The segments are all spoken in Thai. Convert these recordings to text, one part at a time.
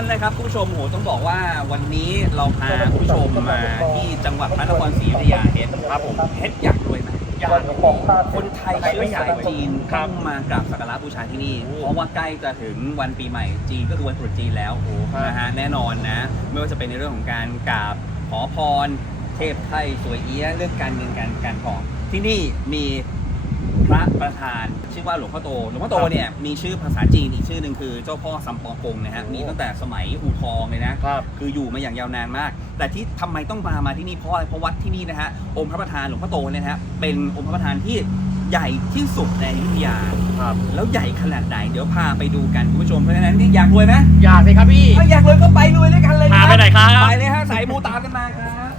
นชั่นนะครับคุณผู้ชมโหต้องบอกว่าวันนี้เราพาคุณผู้ชมมาที่จังหวัดพระนครศรีอยุธยาเห็นครับผมเฮ็ดอยากรวยไหมอยากคนไทยเชื้อสายจีนครับต้องมากราบสักการะบูชาที่นี่ เพราะว่าใกล้จะถึงวันปีใหม่จีนก็คือวันตรุษจีนแล้วนะฮะแน่นอนนะ ไม่ว่าจะเป็นในเรื่องของการกราบขอพร เทพไทยสวยเอี้ยะเรื่องการเงินการการทองที่นี่มี พระประธานชื่อว่าหลวงพ่อโต หลวงพ่อโตเนี่ยมีชื่อภาษาจีนอีกชื่อหนึ่งคือเจ้าพ่อซัมปอกงนะฮะ มีตั้งแต่สมัยอู่ทองเลยนะ ครับคืออยู่มาอย่างยาวนานมาก แต่ที่ทำไมต้องมามาที่นี่เพราะอะไร เพราะวัดที่นี่นะฮะ องค์พระประธานหลวงพ่อโตเนี่ยนะฮะ เป็นองค์พระประธานที่ใหญ่ที่สุดในอยุธยา ครับ แล้วใหญ่ขนาดไหน เดี๋ยวพาไปดูกันคุณผู้ชม เพราะฉะนั้นนี่อยากรวยไหมอยากสิครับพี่ ถ้าอยากรวยก็ไปรวยด้วยกันเลยนะพาไปไหนครับ ไปเลยฮะสายมูตามกันมาครับ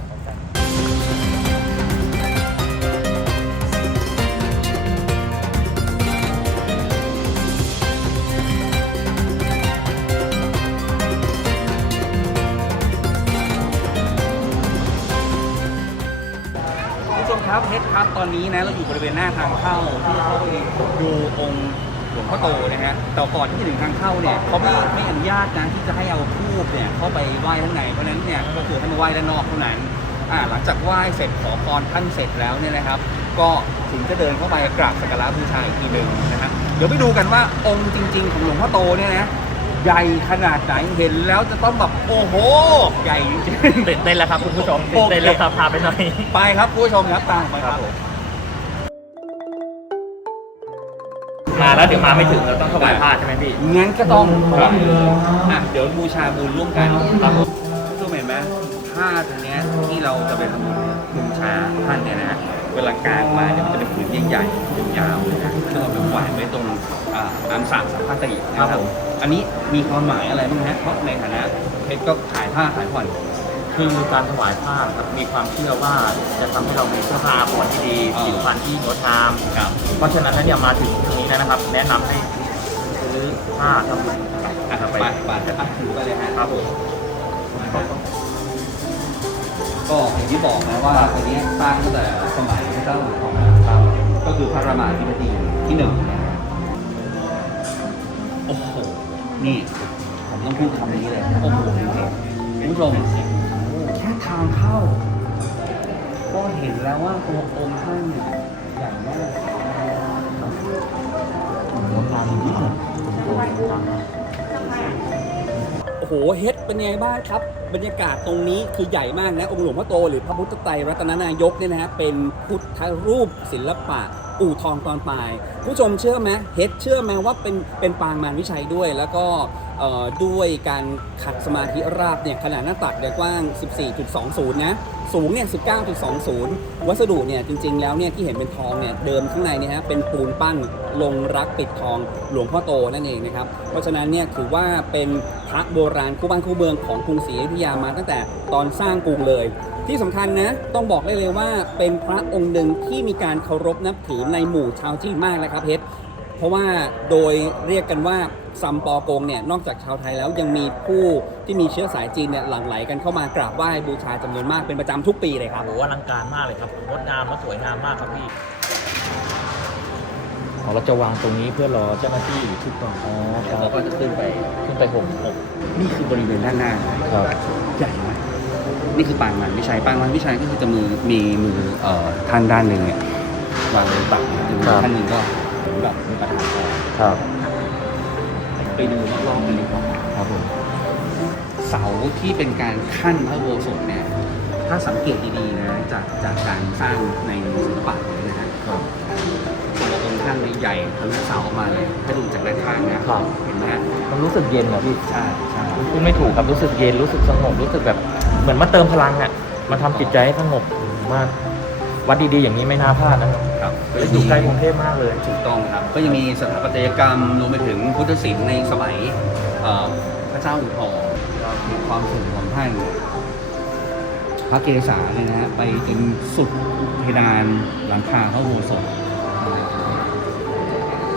อนนี้นะเราอยู่บริเวณหน้าทางเข้าที่เข้าไปดูองค์หลวงพ่อโตนะฮะแต่ก่อนที่จะถึงทางเข้าเนี่ยเขาไม่ไม่อนุญาตนะที่จะให้เอาทูบเนี่ยเข้าไปไหว้ข้างในเพราะฉะนั้นเนี่ยก็คือให้มาไหว้ด้านนอกเท่านั้นอ่าหลังจากไหว้เสร็จขอพรท่านเสร็จแล้วเนี่ยนะครับ ก็ถึงจะเดินเข้าไปกราบสักการะบูชาอีกทีหนึ่งนะฮะเดี๋ยวไปดูกันว่าองค์จริง ๆ ของหลวงพ่อโตเนี่ยนะใหญ่ขนาดไหนเห็นแล้วจะต้องแบบโอ้โห ใหญ่จริงๆตื่นเต้นแล้วครับคุณผู้ชมตื่นเต้นแล้วครับพาไปหน่อยไปครับคุณผู้ชมครับตามไปครับ มาแล้วเดี๋ยวมาไม่ถึงเราต้องถวายผ้าใช่ไหมพี่งั้นก็ต้องครับอะเดี๋ยวบูชาบุญร่วมกันครับคุณผู้ชมเห็นไหมผ้าตัวเนี้ยที่เราจะไปทำบุญบูชาท่านเนี่ยนะเวลากางมาเนี่ยมันจะเป็นผืนใหญ่ๆยาวๆเลยนะแล้วเราไปแขวนไว้ตรงอ่าอันสามสัมภาตินะคครัรับบผมอันนี้มีความหมายอะไรบ้างฮะเพราะในฐานะเพชรก็ขายผ้าขายผ่อน คือการถวายผ้าครับมีความเชื่อว่าจะทำให้เรามีเสื้อผ้าผ่อนที่ดีอ่าผิวพรรณที่งดงามครับ เพราะฉะนั้นถ้าเนี่ยมาถึงตรงนี้แล้วนะครับ แนะนำให้ซื้อผ้าทำบุญอะครับไปไปจะตั้งถือไปเลยฮะครับผม ก็อย่างที่บอกนะว่าอันนี้สร้างตั้งแต่สมัยพระเจ้าอยู่หัวครับก็คือพระรามาธิบดีที่หนึ่งนะครับโอ้โห นี่ผมต้องพูดคำนี้เลยโอ้โหจริงๆคุณผู้ชมแค่ทางเข้า ก็เห็นแล้วว่าตัวองค์ท่านเนี่ยใหญ่มาก โอ้โหเฮ็ดเป็นไงบ้างครับ บรรยากาศตรงนี้คือใหญ่มากนะ องค์หลวงพ่อโต หรือพระพุทธไตรรัตนนายกเนี่ยนะฮะเป็นพุทธรูปศิลปะอู่ทองตอนปลาย ผู้ชมเชื่อไหมเฮ็ดเชื่อไหมว่าเป็นเป็นปางมารวิชัยด้วย แล้วก็ด้วยการขัดสมาธิราบเนี่ยขนาดหน้าตักเนี่ยกว้าง 14.20 นะ สูงเนี่ย 19.20 วัสดุเนี่ยจริงๆ แล้วเนี่ยที่เห็นเป็นทองเนี่ยเดิมข้างในเนี่ยฮะเป็นปูนปั้นลงรักปิดทองหลวงพ่อโตนั่นเองนะครับ เพราะฉะนั้นเนี่ยถือว่าเป็นพระโบราณคู่บ้านคู่เมืองของกรุงศรีอยุธยามาตั้งแต่ตอนสร้างกรุงเลย ที่สำคัญนะต้องบอกได้เลยว่าเป็นพระองค์หนึ่งที่มีการเคารพนับถือในหมู่ชาวจีนมากนะครับเพชรเพราะว่าโดยเรียกกันว่า ซัมปอกงเนี่ยนอกจากชาวไทยแล้วยังมีผู้ที่มีเชื้อสายจีนเนี่ยหลั่งไหลกันเข้ามากราบไหว้บูชาจำนวนมากเป็นประจำทุกปีเลยครับ โอ้โหอลังการมากเลยครับงดงามและสวยงามมากครับพี่อ๋อเราจะวางตรงนี้เพื่อรอเจ้าหน้าที่ทุกคนอ๋อคแล้วรัเราบก็จะขึ้นไปขึ้นไปห่มห่มนี่คือบริเวณด้านหน้าครับใหญ่มากนี่คือปางมันวิชัยปางมันวิชัยก็คือจะมือมีมือเอ่อท่านด้านหนึ่งเนี่ยวางบนตักอยู่ท่านหนึ่งก็เหมือนแบบมีประธานพร ครับ ไปดูรอบๆกันดีกว่าครับผมเสาที่เป็นการขั้นพระอุโบสถเนี่ยถ้าสังเกตดีๆนะจากจากการสร้างในศิลปะเลยนะฮะครับตัวองค์ท่านเนี่ยใหญ่ทะลุเสาออกมาเลย ถ้าดูจากด้านข้างนะครับเห็นไหมฮะมันรู้สึกเย็นเหรอพี่ใช่ใช่พูดไม่ถูกครับรู้สึกเย็นรู้สึกสงบรู้สึกแบบเหมือนมาเติมพลังอะมาทำจิตใจให้สงบผมว่า วัดดีๆอย่างนี้ไม่น่าพลาดนะครับครับและอยู่ใกล้กรุงเทพมากเลย ถูกต้องครับ ก็ยังมีสถาปัตยกรรมรวมไปถึงพุทธศิลป์ในสมัยเอ่อพระเจ้าอู่ทองมีความสูงของท่านพระเกศาเนี่ยนะฮะไปจนสุดเพดานหลังคาพระอุโบสถ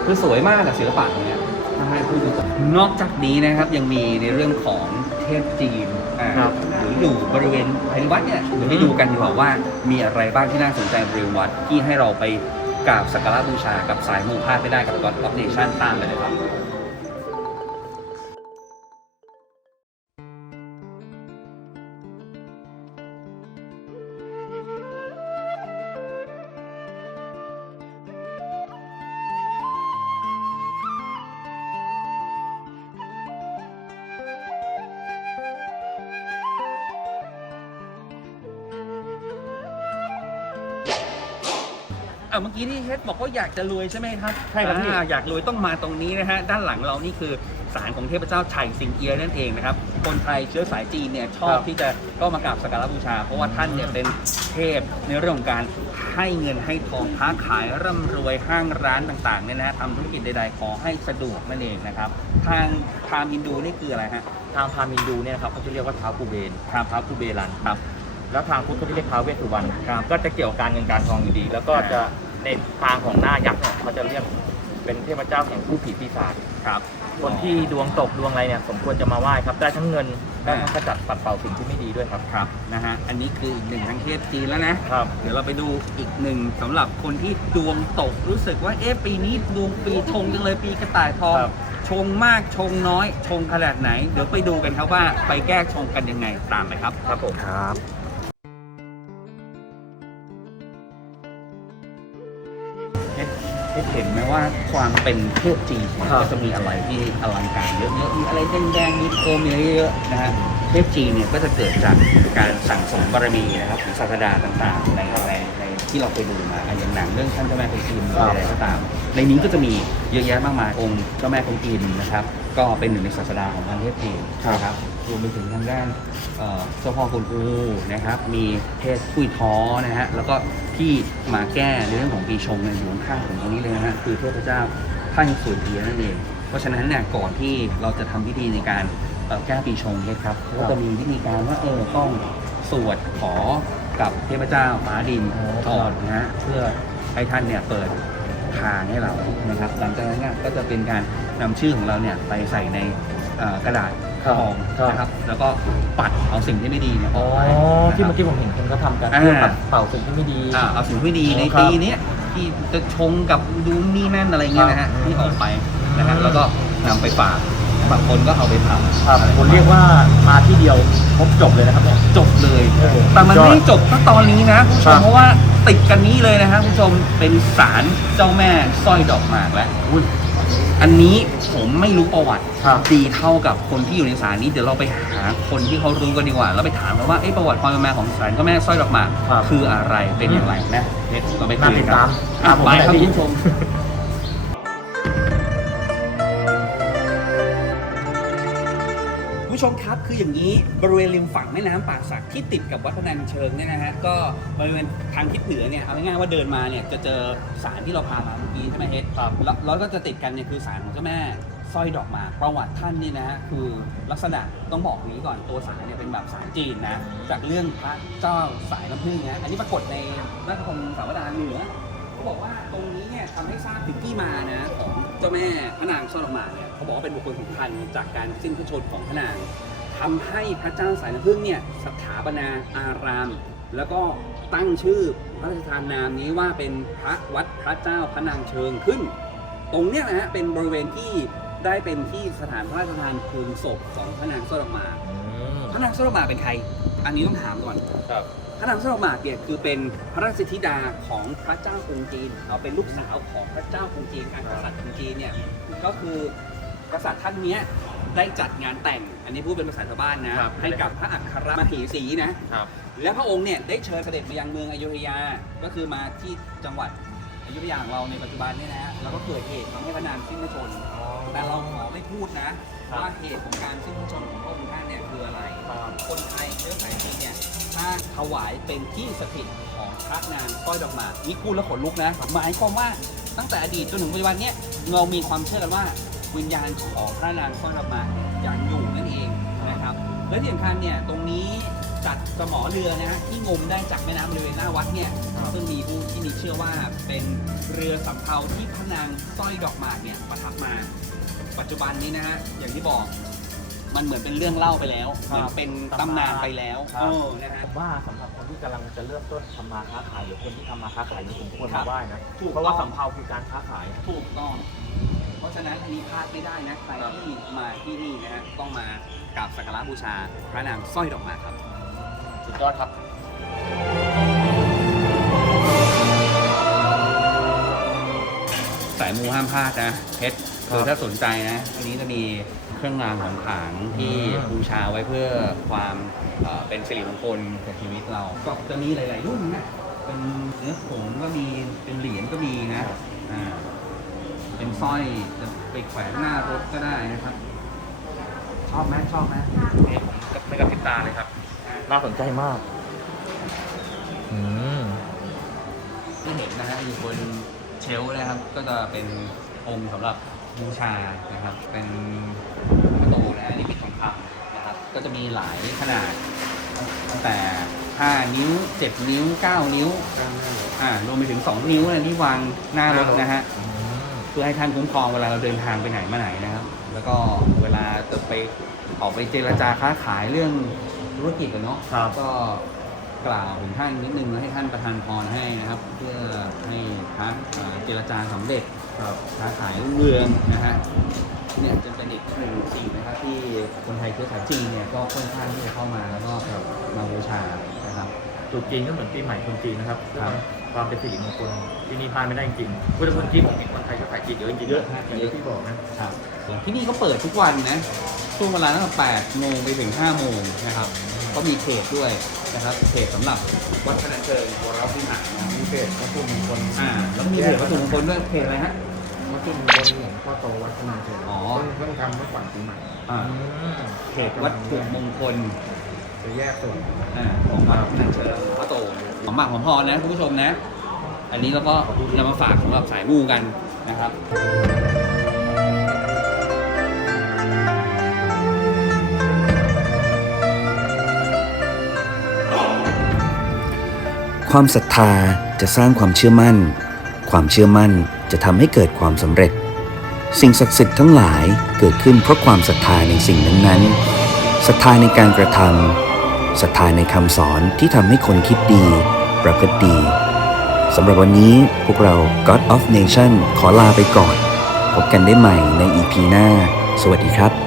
คือสวยมากกับศิลปะเนี่ยถ้าให้พูดดูนอกจากนี้นะครับยังมีในเรื่องของเทพจีนอ่าครับหรื อยู่บริเวณภายในวัดเนี่ยเดี๋ยวไปดูกันดีกว่าว่ามีอะไรบ้างที่น่าสนใจบริเวณวัดที่ให้เราไปกราบสักการะบูชากับสายมูพาดไปได้กับ God of Nation ตามไปเลยครับ อะเมื่อกี้ที่เฮดบอกว่าอยากจะรวยใช่ไหมครับใช่ครับพี่ อ่าอยากรวยต้องมาตรงนี้นะฮะด้านหลังเรานี่คือศาลของเทพเจ้าไฉสิงเอียะนั่นเองนะครับคนไทยเชื้อสายจีนเนี่ยชอบที่จะก็มากราบสักการะบูชา เพราะว่าท่านเนี่ยเป็นเทพในเรื่องของการให้เงินให้ทองค้าขายร่ำรวยห้างร้านต่างๆเนี่ยนะฮะทำธุรกิจใดๆขอให้สะดวกนั่นเองนะครับทางพราหมณ์ฮินดูนี่คืออะไรฮะทางพราหมณ์ฮินดูเนี่ยนะครับเขาจะเรียกว่าท้าวกูเบนครับท้าวกูเบรันครับ แล้วทางพุทธเขาจะเรียกท้าวเวสสุวรรณครับก็จะเกี่ยวกับการเงินการทองอยู่ดี แล้วก็จะ ในทางของหน้ายักษ์เนี่ยเขาจะเรียกเป็นเทพเจ้าแห่งผู้ผีปีศาจครับ คนที่ดวงตกดวงอะไรเนี่ยสมควรจะมาไหว้ครับ ได้ทั้งเงินได้ทั้งขจัดปัดเป่าสิ่งที่ไม่ดีด้วยครับ ครับนะฮะอันนี้คืออีกหนึ่งทางเทพจีนแล้วนะครับ เดี๋ยวเราไปดูอีกหนึ่งสำหรับคนที่ดวงตกรู้สึกว่าเอ๊ะปีนี้ดวงปีชงจังเลยปีกระต่ายทองครับ ชงมากชงน้อย ชงขนาดไหน เดี๋ยวไปดูกันครับว่าไปแก้ชงกันยังไงตามไปครับ ครับผม ครับ เห็นไหมว่าความเป็นเทพจีนเนี่ยครับ ก็จะมีอะไรที่อลังการเยอะๆมีอะไรแดงๆมีโคมมีอะไรเยอะๆนะฮะเทพจีนเนี่ยก็จะเกิดจากการสั่งสมบารมีนะครับของศาสดาต่างๆในในในที่เราเคยดูมาอะอย่างหนังเรื่องท่านเจ้าแม่กวนอิมหรืออะไรก็ตาม ในนี้ก็จะมีเยอะแยะมากมายองค์เจ้าแม่กวนอิมนะครับ ก็เป็นหนึ่งในศาสดาของทางเทพจีนนะครับ รวมไปถึงทางด้านเจ้าพ่อกวนอูนะครับ มีเทพปุ้ยท้อนะฮะ แล้วก็ที่มาแก้ในเรื่องของปีชงในยอยู่ข้างๆผมตรงนี้เลยนะฮะ คือเทพเจ้าท่านสวยเทียนั่นเอง เพราะฉะนั้นเนี่ยก่อนที่เราจะทำพิธีในการแก้ปีชงเนี่ยครับก็จะมีวิธีการว่าเออต้องสวดขอกับเทพเจ้าฟ้าดินก่อนนะฮะ เพื่อให้ท่านเนี่ยเปิดทางให้เรานะครับ หลังจากนั้นเนี่ยก็จะเป็นการนำชื่อของเราเนี่ยไปใส่ในกระดาษ ครับ ทองครับนะครับ แล้วก็ปัดเอาสิ่งที่ไม่ดีเนี่ยออ๋ออกไปที่นะเมื่อครับกี้ผมเห็นคนเขาทำกันอ่าเพื่อปัดเป่าสิ่งที่ไม่ดีอ่าเอาสิ่งที่ไม่ดีในครับปีเนี้ยที่จะชงกับดูนี่นั่นอะไรเงี้ยนะฮะครับ ที่ออกไปนะฮะอืมแล้วก็นำไปฝากบางคนก็เอาไปเผาครับอะไผมเรียกว่ามาที่เดียวครบจบเลยนะครับเนี่ย จบเลยโอ้โหแต่มันสุดยอดไม่จบแค่ตอนนี้นะคุณผู้ชครัมบ เพราะว่าติดกันนี้เลยนะฮะคุณผู้ชมเป็นศาลเจ้าแม่สร้อยดอกหมากแล้ว อุ้ย อันนี้ผมไม่รู้ประวัติครับดีเท่ากับคนที่อยู่ในศาลนี้เดี๋ยวเราไปหาคนที่เขารู้กันดีกว่า แล้วไปถามกันว่าเอ๊ะประวัติความเป็นมาของศาลเจ้าแม่สร้อยดอกหมากครับ คืออะไรเป็นอย่างไรนะเดี๋ยวเราไปคุน่ายติดกัตามอะผมไปครับพี่คุณผู้ชม ผู้ชมครับคืออย่างนี้บริเวณริมฝั่งแม่น้ำป่าสักที่ติดกับวัดพนัญเชิงเนี่ยนะฮะก็บริเวณทางทิศเหนือเนี่ยเอาง่ายๆว่าเดินมาเนี่ยจะเจอศาลที่เราพามาเมื่อกี้ใช่ไหมเฮดครับแล้วแล้วก็จะติดกันเนี่ยคือศาลของเจ้าแม่สร้อยดอกหมากประวัติท่านนี่นะฮะคือลักษณะต้องบอกอย่างนี้ก่อนตัวศาลเนี่ยเป็นแบบศาลจีนนะจากเรื่องพระเจ้าสายน้ำผึ้งนะอันนี้ปรากฏในราชคงสาวดารเหนือเขาบอกว่าตรงนี้เนี่ยทำให้ทราบถึงที่มานะของ เจ้าแม่พระนางสร้อยดอกหมากเนี่ยเขาบอกว่าเป็นบุคคลสำคัญจากการสิ้นพระชนม์ของพระนางทำให้พระเจ้าสายน้ำผึ้งเนี่ยสถาปนาอาราม แล้วก็ตั้งชื่อพระราชทานนามนี้ว่าเป็นพระวัดพระเจ้าพระนางเชิงขึ้น ตรงเนี้ยนะฮะเป็นบริเวณที่ได้เป็นที่สถานพระราชทานเพลิงศพของพระนางสร้อยดอกหมากอืม พระนางสร้อยดอกหมากเป็นใคร อันนี้ต้องถามก่อน ครับ พระนางสนมหมากเนี่ยคือเป็นพระราชธิดาของพระเจ้ากรุงจีนเราเป็นลูกสาวของพระเจ้ากรุงจีนการกษัตริย์กรุงจีนเนี่ยก็คือกษัตริย์ท่านเนี้ยได้จัดงานแต่ง อันนี้พูดเป็นภาษาชาวบ้านนะครับ ให้กับพระอัครมเหสีนะ ครับ และพระองค์เนี่ยได้เชิญเสด็จมายังเมืองอยุธยา ก็คือมาที่จังหวัด อยุธยาของเราในปัจจุบันเนี่ยนะฮะแล้วก็เกิดเหตุทำให้พระนางสิ้นพระชนม์แต่เราขอไม่พูดนะว่าเหตุของการสิ้นพระชนม์ของพระองค์ท่านเนี่ยคืออะไร คนไทยเชื้อสายจีนเนี่ยถ้าถวายเป็นที่สถิตของพระนางสร้อยดอกหมากนี่พูดแล้วขนลุกนะหมายความว่าตั้งแต่อดีตจนถึงปัจจุบันเนี่ยเรามีความเชื่อกันว่าวิญญาณของพระนางสร้อยดอกหมากเนี่ยยังอยู่นั่นเองนะครับและที่สำคัญเนี่ยตรงนี้ จัดสมอเรือนะฮะที่งมได้จากแม่น้ำบริเวณหน้าวัดเนี่ยซึ่งมีผู้ที่มีเชื่อว่าเป็นเรือสำเภาที่พระนางสร้อยดอกหมากเนี่ยประทับมา ปัจจุบันนี้นะฮะอย่างที่บอกมันเหมือนเป็นเรื่องเล่าไปแล้วเหมือนเป็นตำนานไปแล้วครับโอ้นะฮะ ผมว่าสำหรับคนที่กำลังจะเริ่มต้นทำมาค้าขายหรือคนที่ทำมาค้าขายนี่ผมควรครัมาบไหว้นะถูก เพราะว่าต้องสำเภาคือการค้าขาย ถูกต้อง เพราะฉะนั้นอันนี้พลาดไม่ได้นะใครที่มาที่นี่นะฮะต้องมากราบสักการะบูชาพระนางสร้อยดอกหมากครับ สุดยอดครับสายมูห้ามพลาดนะเพชรคือถ้าสนใจนะอันนี้จะมีเครื่องรางของขลังที่อืมบูชาไว้เพื่อความเอ่อเป็นสิริมงคลกับชีวิตเรา ก็จะมีหลาย ๆ รุ่นนะ เป็นเนื้อผงก็มีเป็นเหรียญก็มีนะอ่าเป็นสร้อยจะไปแขวนหน้ารถก็ได้นะครับ ชอบไหมชอบไหมนี่ไม่กระพริบตาเลยครับ น่าสนใจมากอืมที่เห็นนะฮะอยู่บนเชลฟ์นะครับ ก็จะเป็นองค์สำหรับบูชานะครับ เป็นประตูนะนิมิตทองคำนะครับ ก็จะมีหลายขนาดตั้งแต่ 5 นิ้ว 7 นิ้ว 9 นิ้ว อ่ารวมไปถึง 2 นิ้วนะที่วางหน้ารถนะฮะ อืม เพื่อให้ท่านคุ้มครองเวลาเราเดินทางไปไหนมาไหนนะครับ แล้วก็เวลาจะไปออกไปเจรจาค้าขายเรื่องธุรกิจกันเนาะครับ ก็กล่าวถึงท่านนิดนึงแล้วให้ท่านประทานพรให้นะครับ เพื่อให้ค้าเอ่อเจรจาสำเร็จ ครับ ค้าขายรุ่งเรืองนะฮะเนี่ยจะเป็นอีกหนึ่งสิ่งนะครับที่คนไทยเชื้อสายจีนเนี่ยก็ค่อนข้างที่จะเข้ามาแล้วก็มาบูชานะครับ ตรุษจีนก็เหมือนปีใหม่คนจีนนะครับครับ ความเป็นสิริมงคลที่นี่พลาดไม่ได้จริงๆพุทธคุณที่ผมเห็นคนไทยก็ขายจีนเยอะจริงๆเยอะอย่างที่บอกนะครับที่นี่ก็เปิดทุกวันนะ ช่วงเวลาตั้งแต่8โมงไปถึง5โมงนะครับ ก็มีเพจด้วยนะครับเพจสำหรับวัดพนัญเชิงวรวิหารนะครับมีเพจวัตถุมงคลอ่าแล้วก็มีเพจวัตถุมงคลด้วยเพจอะไรฮะวัตถุมงคลหลวงพ่อโตวัดพนัญเชิงอ๋อเพิ่งเพิ่งทำเมื่อก่อนปีใหม่อ่าอืมเพจวัตถุมงคล จะแยกส่วนอ่าของวัดพนัญเชิงพระโตหอมหมากหอมพอนะคุณผู้ชมนะ อันนี้เราก็นำมาฝากสำหรับสายมูกันนะครับความศรัทธาจะสร้างความเชื่อมั่น ความเชื่อมั่นจะทำให้เกิดความสำเร็จ สิ่งศักดิ์สิทธิ์ทั้งหลายเกิดขึ้นเพราะความศรัทธาในสิ่งนั้นๆ ศรัทธาในการกระทำ ศรัทธาในคำสอนที่ทำให้คนคิดดี ประพฤติดีสำหรับวันนี้พวกเรา God of Nation ขอลาไปก่อน พบกันได้ใหม่ใน EP หน้า สวัสดีครับ